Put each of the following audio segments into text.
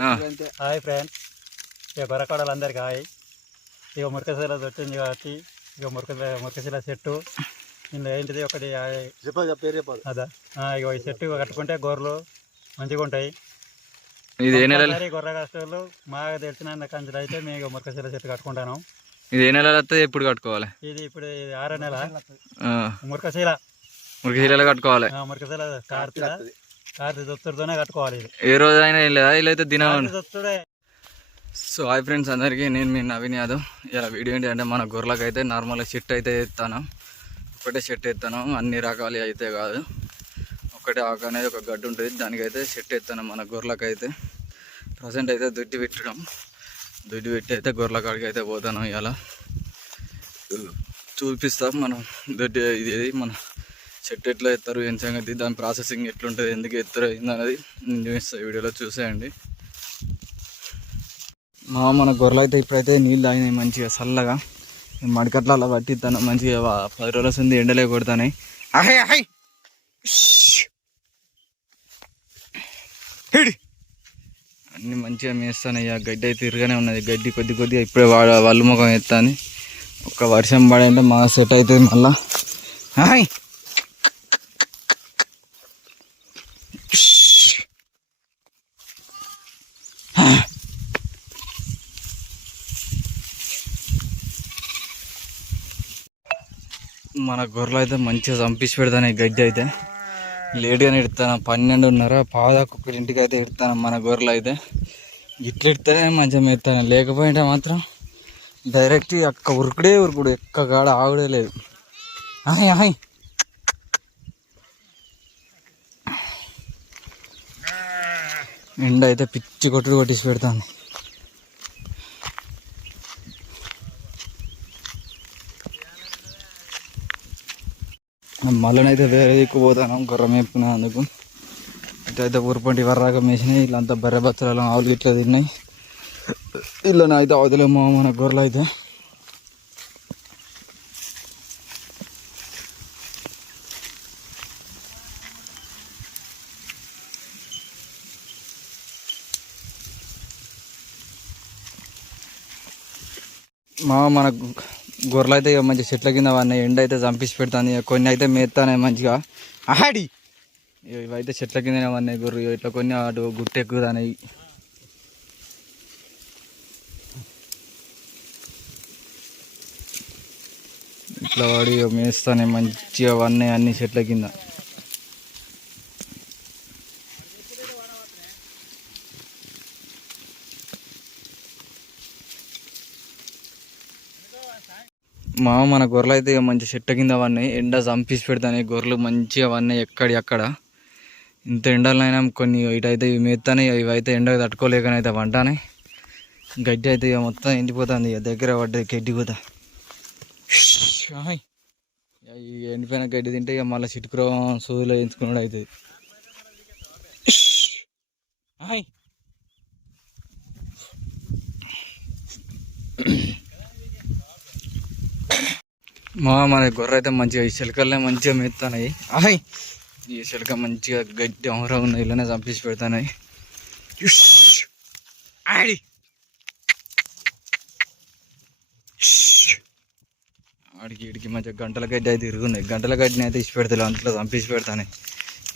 Hi friends, ఇక గొర్రకాడలందరికీ hi. ఇక మురకశిల దొట్టింది కాబట్టి ఇక మురకశిల చెట్టు ఇందులో ఏంటిది ఒకటి అదా. ఇక ఈ చెట్టు కట్టుకుంటే గొర్రెలు మంచిగా ఉంటాయి. ఇది గొర్రె కష్టాలు మాకు తెలిసిన కంచెలు అయితే మేము మురకశిల చెట్టు కట్టుకుంటాను. ఇది ఏ నెల వస్తుంది? ఎప్పుడు కట్టుకోవాలి? ఇది ఇప్పుడు 6వ నెల మురకశిల కట్టుకోవాలి. మురకశిల కార్తీక దొత్తుడితోనే కట్టుకోవాలి. ఇది ఏ రోజైనా ఏం లేదా? ఇలా అయితే దినం దొత్తుడే. సో హాయ్ ఫ్రెండ్స్ అందరికీ, నేను మీ నవీన్ యాదవ్. ఇలా వీడియో ఏంటి అంటే మన గొర్రెలకు అయితే నార్మల్గా షెట్ అయితే ఎత్తాను. ఒకటే షెట్ ఎత్తాను, అన్ని రకాలు అయితే కాదు. ఒకటే ఆకు అనేది ఒక గడ్డు ఉంటుంది, దానికైతే షెట్ ఎత్తాను మన గొర్రెలకు అయితే. ప్రజెంట్ అయితే దుడ్డి పెట్టి అయితే గొర్రెల కాడికి అయితే పోతాను. ఇలా చూపిస్తాం మనం దుడ్డి ఇది మన చెట్టు ఎట్లా ఎత్తారు, ఏం సంగతి, దాని ప్రాసెసింగ్ ఎట్లుంటుంది, ఎందుకు ఎత్తారు ఏందనేది నేను చూపిస్తాను. వీడియోలో చూసేయండి. మన గొర్రెలు అయితే ఇప్పుడైతే నీళ్ళు తాగినాయి మంచిగా చల్లగా. మడికట్ల అలా పట్టిస్తాను మంచిగా. 10 రోజుల ఉంది ఎండలే కొడతాయి. అన్నీ మంచిగా మేస్తాను. ఇక గడ్డి అయితే తిరగానే ఉన్నది. గడ్డి కొద్దిగా ఇప్పుడే వల్లు ముఖం ఎత్తాను. ఒక వర్షం పడంటే మా సెట్ అవుతుంది మళ్ళా. మన గొర్రెలు అయితే మంచిగా చంపించి పెడతాను. ఈ గడ్డి అయితే లేట్గానే ఎడతాను. 12:30 పావుదాకా ఇంటికి అయితే ఎడతాను. మన గొర్రెలు అయితే ఇట్లా ఎడితేనే మంచిగా మెత్తాను. లేకపోయింటే మాత్రం డైరెక్ట్ ఉరుకుడు ఎక్క కాడ ఆవిడే లేదు. ఎండ అయితే పిచ్చి కొట్టేసి పెడతాను. మళ్ళీనైతే వేరే దిక్కు పోతాను గొర్రె మేపుకున్నందుకు. ఇట్లయితే ఊరుపంటి వర్రాక మేసినాయి. ఇట్లంతా బర్రె బచ్చలలో ఆవులు ఇట్లా తిన్నాయి. ఇళ్ళని అయితే అవతలేమో మన గొర్రెలు అయితే. మన గొర్రెలు అయితే ఇక మంచిగా చెట్ల కింద వాడినాయి. ఎండ అయితే చంపించి పెడతాను. కొన్ని అయితే మేస్తానే మంచిగా. ఇవైతే చెట్ల కిందనే వాడినాయి గొర్రెలు. ఇట్లా కొన్ని అటు గుట్టెక్కుతాయి. ఇట్లా వాడి మేస్తానే మంచిగా వాడినాయి అన్ని చెట్ల కింద. మన గొర్రెలు అయితే మంచి చెట్ల కింద అవన్నీ ఎండ చంపేసి పెడతాయి. గొర్రెలు మంచిగా అవన్నీ ఎక్కడ ఇంత ఎండలైనా కొన్ని ఇటైతే ఇవి మేస్తానే. ఇవైతే ఎండకు తట్టుకోలేకనైతే వంటానే. గడ్డి అయితే ఇక మొత్తం ఎండిపోతుంది. ఇక దగ్గర పడ్డది గడ్డి కూడా. ఈ ఎండిపోయిన గడ్డి తింటే ఇక మళ్ళీ చిటుకురో సూదులో వేయించుకున్నాడు అవుతుంది. మన గొర్రె అయితే మంచిగా ఈ చిలకలనే మంచిగా మెత్తాయి. ఈ చిలక మంచిగా గడ్డి అవరా ఉన్నాయి. ఇలానే చంపేసి పెడతాయి. ఆడికి ఇడికి మంచిగా గంటల గడ్డి అయితే తిరుగున్నాయి. గంటల గడ్డిని అయితే ఇచ్చి పెడతాయి. అంతలో చంపేసి పెడతాయి.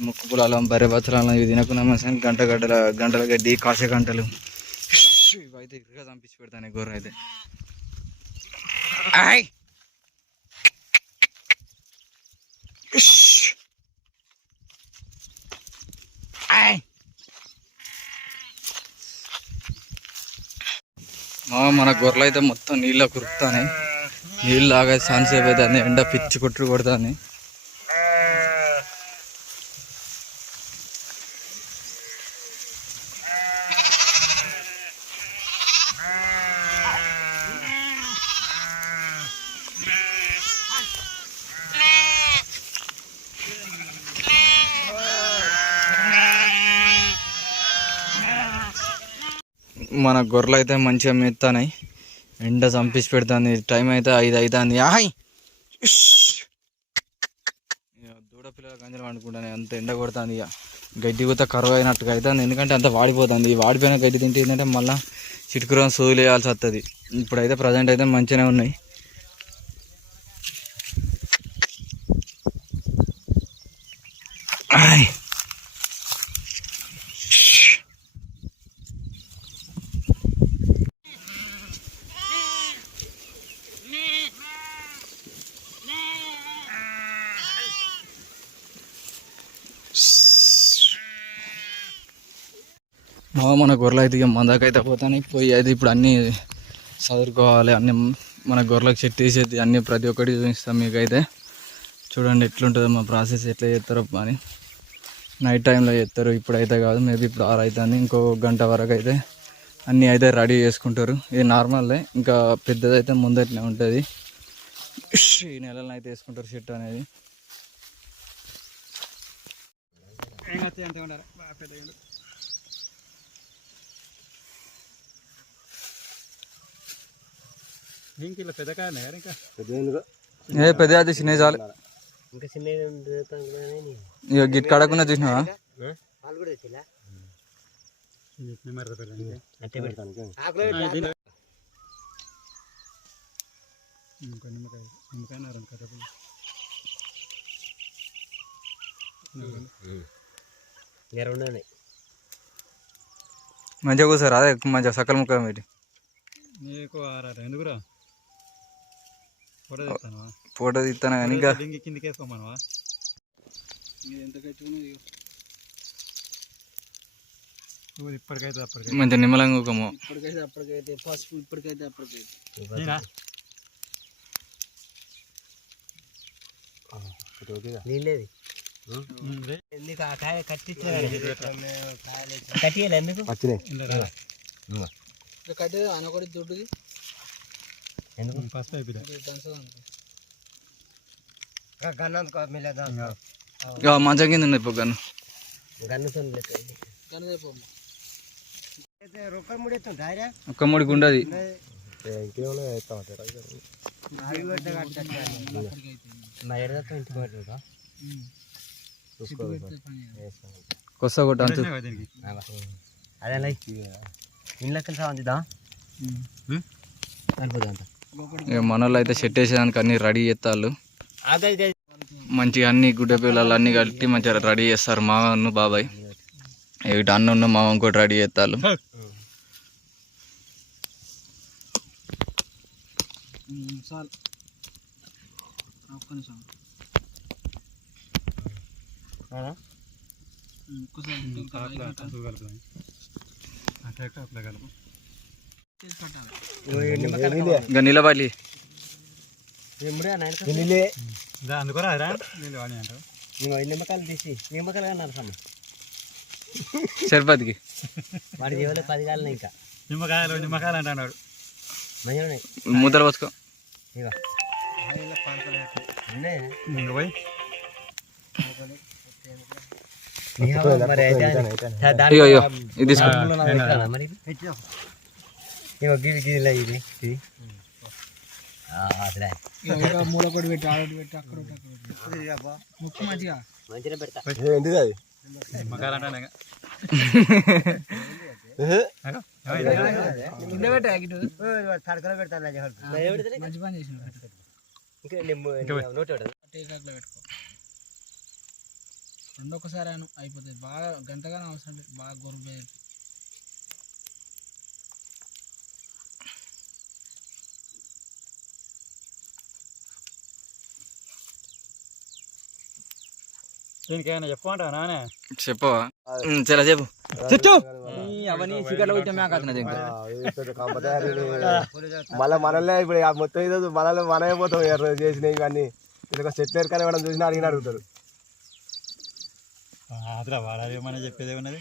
ముక్కు పొలాలు బర్రె బచ్చరాలు ఇవి తినకుండా మంచి గంటల గడ్డి కాస గంటలు ఇవైతే ఇరుగా చంపేసి పెడతాయి గొర్రె అయితే. మన గొర్రెలు అయితే మొత్తం నీళ్ళ కురుకుతాయి. నీళ్ళు లాగా సాన్సేపు అయితే అన్ని ఎండ పిచ్చి కొడుతుంది. మన గొర్రెలు అయితే మంచిగా మెత్తాయి. ఎండ చంపేసి పెడుతుంది. టైం అయితే 5 అవుతుంది. దూడ పిల్లల గంజలు అనుకుంటాను. అంత ఎండ కొడుతుంది. ఇక గడ్డి కూడా కరువు అయినట్టుగా అవుతుంది, ఎందుకంటే అంత వాడిపోతుంది. ఈ వాడిపోయిన గడ్డి తింటే ఏంటంటే మళ్ళీ చిటుకురం సోదులు వేయాల్సి వస్తుంది. ఇప్పుడైతే ప్రజెంట్ అయితే మంచిగానే ఉన్నాయి. మన గొర్రెలు అయితే ఇక మందాకైతే పోతాయి. పోయి అయితే ఇప్పుడు అన్నీ చదువుకోవాలి, అన్నీ మన గొర్రెలకు సెట్ చేసేది అన్నీ ప్రతి ఒక్కటి చూపిస్తాం మీకు. అయితే చూడండి ఎట్లుంటుందో మా ప్రాసెస్, ఎట్లా చేస్తారో అని. నైట్ టైంలో చేస్తారు, ఇప్పుడైతే కాదు, మేబీ ఇప్పుడు 6 అవుతుంది. ఇంకో గంట వరకు అయితే అన్నీ అయితే రెడీ చేసుకుంటారు. ఇది నార్మల్లే, ఇంకా పెద్దదైతే ముందట్నే ఉంటుంది. ఈ నెలలో అయితే వేసుకుంటారు షెట్ అనేది. ఇంక పెద్ద కాయనే ఇంకా పెద్ద అది చిన్న చాలు. ఇంకా చిన్న ఇక గిట్ కడకుండా చూసినావా? పాలు కూడా తెచ్చిలా మంచిగా కూర్చోరు, అదే మంచిగా సకల ముక్క పెట్టి నీకు 6 ఎందుకురా ఫోటో తీస్తాను, ఫోటో తీస్తాను కానీ ఇంకా కిందికి వేసుకోమనవా? ఇప్పటికైతే అప్పటికైతే మంచిగా నిమ్మలంగా ఊకము. ఇప్పటికైతే పసుపు, ఇప్పటికైతే అప్పటికైతే నీళ్ళేది ఎందుకు ఆ కాయ కట్టియాలి ఎందుకు కట్టి అనకూడదు దుడ్డుది ఎందుకు ఫస్ట్ అయిపోయింది మంచం కింద ఉన్నాయి గన్ను గన్నుతో ఒక్క ముడి గుండది. కొత్త కొట్ట అంత అదే ఇళ్ళకి అందిద్దా ఇక మన వాళ్ళు అయితే సెట్ వేసేదానికి అన్ని రెడీ చేస్తారు. మంచిగా అన్ని గుడ్డ పిల్లలు అన్ని కలిపి మంచిగా రెడీ చేస్తారు. మా అన్న బాబాయ్ ఇటు అన్న ఉన్న మా ఇంకోటి రెడీ చేస్తారు. నిలబడి అందుకోరా అంటారు నిమ్మకాయలు తీసి నిమ్మకాయలు అన్నారు సమ్మ సరిపతికి వాడి జీవులు 10 కాళ్ళు ఇంకా నిమ్మకాయలు అంటున్నాడు. ముద్దలు పోసుకో పోయి అయ్యో ఇది తీసుకో. మూలకొడి పెట్టి ఆడోటి పెట్టి అక్కడ ముక్కు మంచిగా మంచిగా పెడతా నిమ్మకాయలు అంటాను తడకలో పెడతాను మంచి పని చేసిన రెండొకసారి అయిపోతుంది. బాగా గంటగానే అవసరం లేదు, బాగా గొర్రె దీనికి ఏమైనా చెప్పమంటావా నానే? చెప్పవా? చాలా చెప్పు చెట్టు అవన్నీ చికెన్ మళ్ళీ మనల్నే ఇప్పుడు మొత్తం ఇది మనల్ని మనమే పోతాం చేసినవి ఇవన్నీ ఇలా చెట్లు ఎరకాలి ఇవ్వడం చూసినా అడిగిన అడుగుతారు. అదిరా వాడాలి ఏమన్నా చెప్పేది ఏమన్నది?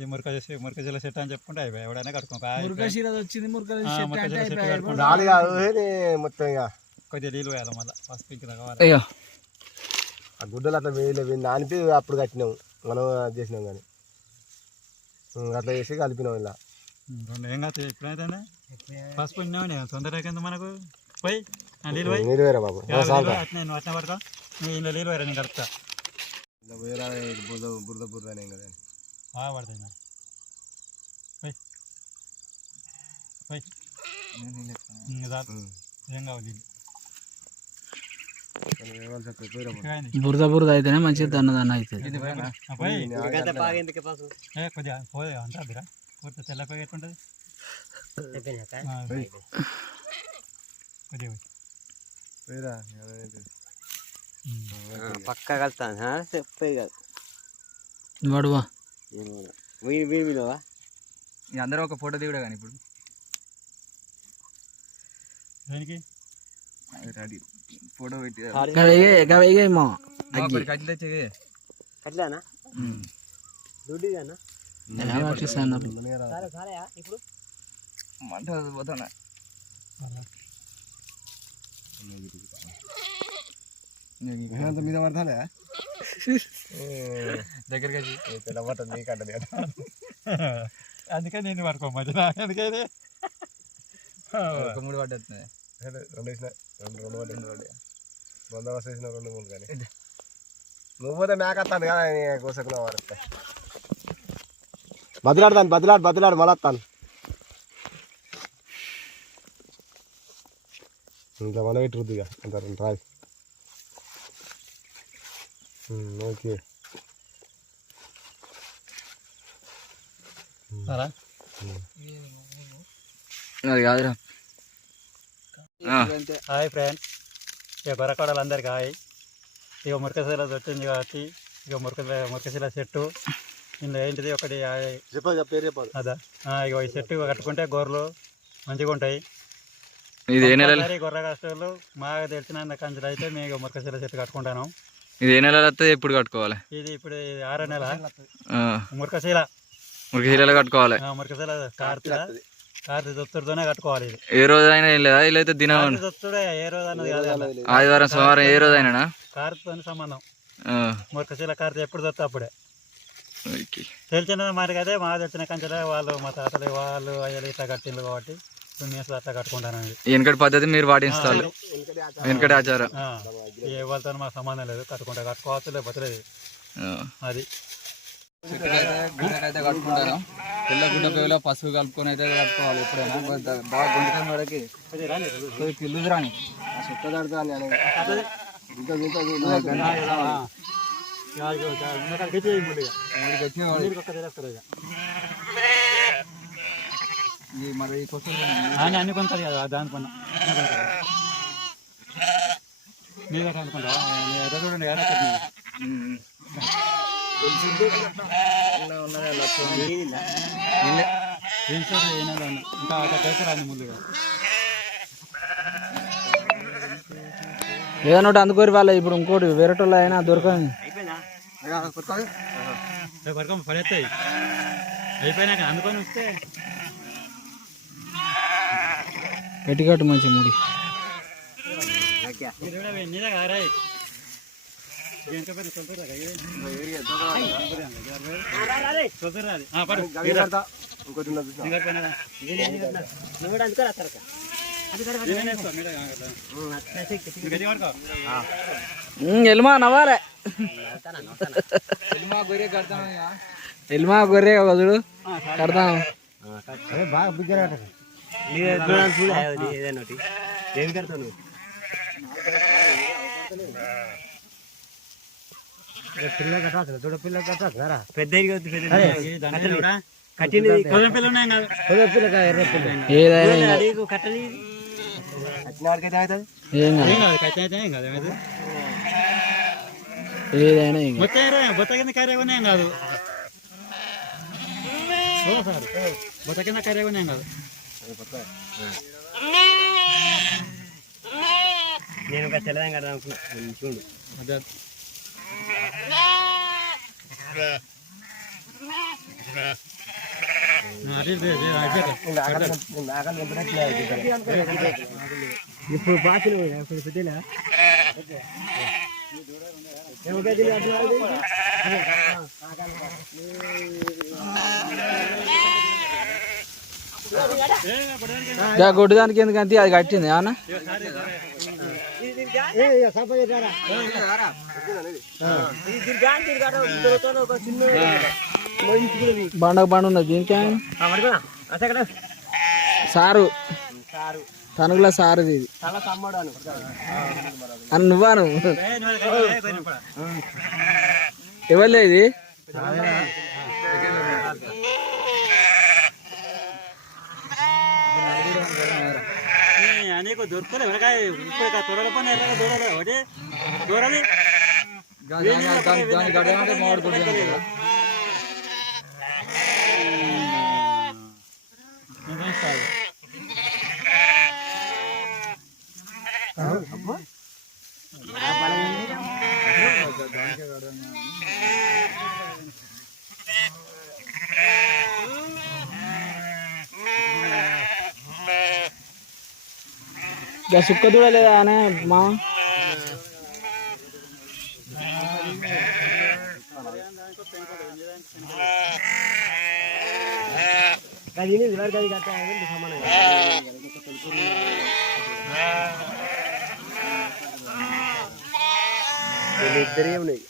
ఈ మురకశీల చెట్టు అని చెప్పుకుంటే అయిపోయి ఎవడైనా కట్టుకోవాలి. మొత్తం ఇక కొద్దిగా నీళ్ళు వేయాలి, మళ్ళీ ఫస్ట్ పింక్ కావాలి. ఆ గుడ్డలు అట్లా వేయలేవు నానిపి అప్పుడు కట్టినాము మనం చేసినాం కానీ అట్లా చేసి కలిపినాం ఇలా రెండు ఏం కాదు. ఎప్పుడైతే పసుపు విన్నావు తొందరగా మనకు పోయి నీళ్ళు పోయి నీళ్ళు వేరా బాబు అట్నే పడతావు. ఇంట్లో నీళ్ళు వేరా నేను కలుపుతా. వేరే బురద బురద బురద అనేం కదా బాగా పడతాయి మరి పోయి పోయి ఏం కావాలి బురద బురద అయితేనే మంచిగా దన్న అవుతుంది. కొద్దిగా పోయి అంటారా పూర్తి తెల్లపోయి ఎట్లుంటుంది కొద్దిగా పక్కా కలుస్తాను చెప్పే కాదు వాడువా వీడివా అందరూ ఒక ఫోటో దిగుడే కానీ ఇప్పుడు దేనికి రెడీ ఫోటో పెట్టి గవేగేమో కట్లు తెచ్చి అట్లానా దుడ్డిగానా ఇప్పుడు మంట పోతానా మీద పడతానే దగ్గరికి నీకంటే అందుకే నేను పడుకో మధ్యన అందుకని ఒక మూడు పడ్డేస్తున్నాయి రెండు వేసిన రెండు పడ్డాయి బందోబస్తు వేసిన 2-3 కానీ నువ్వు పోతే మేక వస్తాను కదా కోసకున్న వారు బదిలాడతాను బదిలాడు మళ్ళీ వస్తాను ఇంకా మనం ఇటు ఇక అంత రాయి ఓకే అది కాదురా. హాయ్ ఫ్రెండ్స్, ఇక గొర్రకాడలు అందరికి హాయ్. ఇక మురకశిల వచ్చింది కాబట్టి ఇక మురకశిల చెట్టు ఇందులో ఏంటిది ఒకటి పేరు చెప్పాలి అదా ఇక ఈ చెట్టు కట్టుకుంటే గొర్రెలు మంచిగా ఉంటాయి. ఇది ఏ నెల గొర్రె కష్టాలు మాకు తెలిసిన కంచెలు అయితే మేము మురకశిల చెట్టు కట్టుకుంటాను. ఇది ఏ నెల వస్తుంది? ఎప్పుడు కట్టుకోవాలి? ఇది ఇప్పుడు 6వ నెల మురకశిల కట్టుకోవాలి. మురకశిల కార్తీ దొత్తుడితోనే కట్టుకోవాలి. ఇది ఏ రోజైనా ఏం లేదా? ఇలా అయితే దినం దొత్తుడే ఏ రోజు అన్నది కాదు, ఆదివారం సోమవారం ఏ రోజైనా కార్తీతో సంబంధం. మురకశిల కార్తీ ఎప్పుడు దొత్త అప్పుడే తెలిసిన మరి అదే మాకు తెలిసిన కంచెలే వాళ్ళు మా తాతలు వాళ్ళు అయ్యలు ఇట్లా కట్టిండ్రు కాబట్టి మేము అట్లా కట్టుకుంటాను. వెనకటి పద్ధతి మీరు పాటిస్తారు, వెనకటి ఆచారం. ఎవరితో మాకు సంబంధం లేదు, కట్టుకోవచ్చు లేకపోతే లేదు. అది అయితే కట్టుకుంటాను. తెల్ల గుడ్డ పేలో పసుపు కలుపుకొని అయితే కట్టుకోవాలి. ఎప్పుడైనా బాగా గుండెకాయ మడకి పిల్లుది రాని మరి అన్ని కొంటుంది కదా దానికన్నా మీరు అనుకుంటా చూడండి ఇంకా చేస్తారండి ముందుగా ఏదైనా ఒకటి అందుకోరి వాళ్ళ ఇప్పుడు ఇంకోటి వేరేటోళ్ళు అయినా దొరకదు. పడేస్తాయి అయిపోయినాక అందుకొని వస్తే గట్టిగట్టు మంచి ముడి ఎల్మా నవ్వాలి. ఎల్మా గొర్రె చూడు కడతాం. బాగా బిగ్గర ఏం కడతాను పిల్ల కట్టాల్సి చూడ పిల్ల కట్టాల్సి పెద్ద ఏదైనా బొత్త కింద కర్రీ ఉన్నాం కాదు, బొత్త కింద కర్రీ ఉన్నాం కాదు. నేను ఒక తెల్లదాం కదా అనుకున్నా చూడు. ఇప్పుడు బాగా పెద్దలా గొడ్డు దానికి ఎందుకంటే అది కట్టింది ఏమన్నా బండకు బండ ఉన్నది దీనికి సారు తనుగుల సారు ఇది అని నువ్వాను ఎవరిలే ఇది నీకు దొరుకుతుంది వెనకాయ తొడల పని దూరాలి ఒకటి దూరాలి సుక్క చూడలేదా అనే మా ఇద్దరే ఉన్నాయి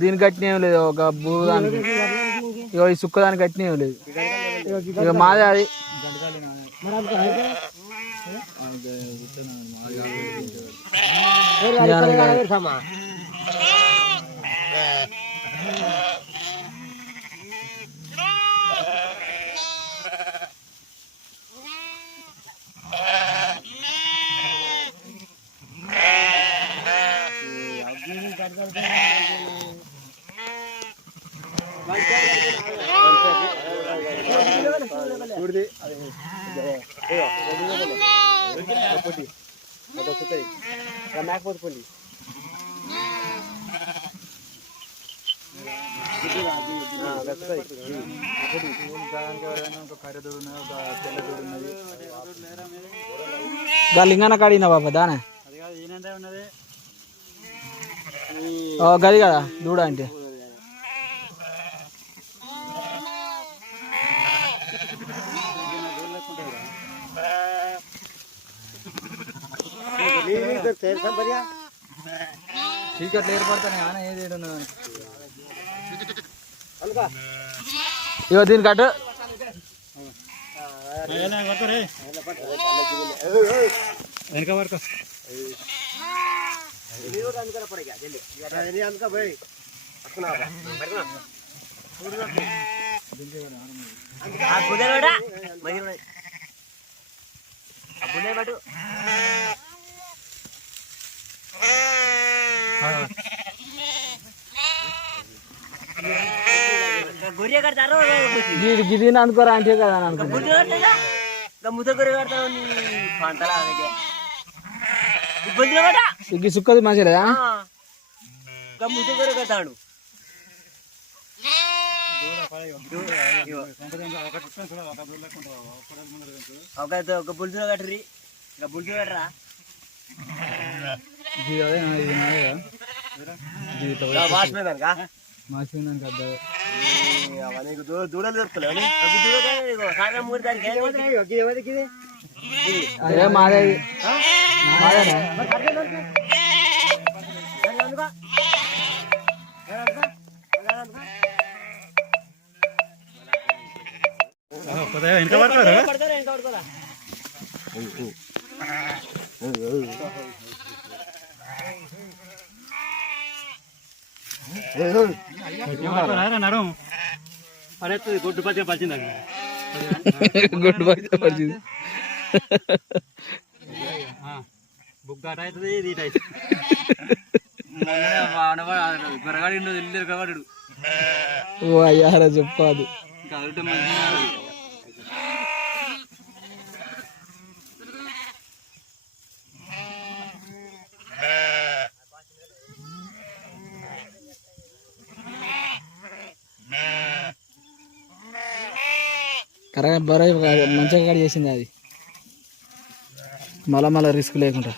దీని కట్టినేం లేదు ఒక భూదానికి ఇగో ఈ సుక్క దానికి కట్టినేం లేదు ఇక మాదే అది మేకపోతుంది లింగన కాడినా బాబా దానే ఉన్నది గది కదా దూడ అంటే చీకట్లు ఏర్పడతానే ఆన ఏది ఇగో దీని కట్టు వెనక వరకు గిది అనుకోరా అంటే కదా అనుకో ఈ సుక్కది మంచిగా లేదా కడతాడు ఒక బుల్సులో కట్టరి ఇక బుల్సు కట్టరా దూడలు దొరుకుతలేవు అదే మాదే వెనక వరకు నరం అరే గుడ్డు పచ్చి పచ్చింది గుడ్డు పచ్చింది బుక్ అట అవుతుంది ఇది ఇటు అవుతుంది ఓ అయ్యారా చెప్పాదు కరెక్ట్ బరో మంచిగా కట్ చేసింది అది మళ్ళా రిస్క్ లేకుండా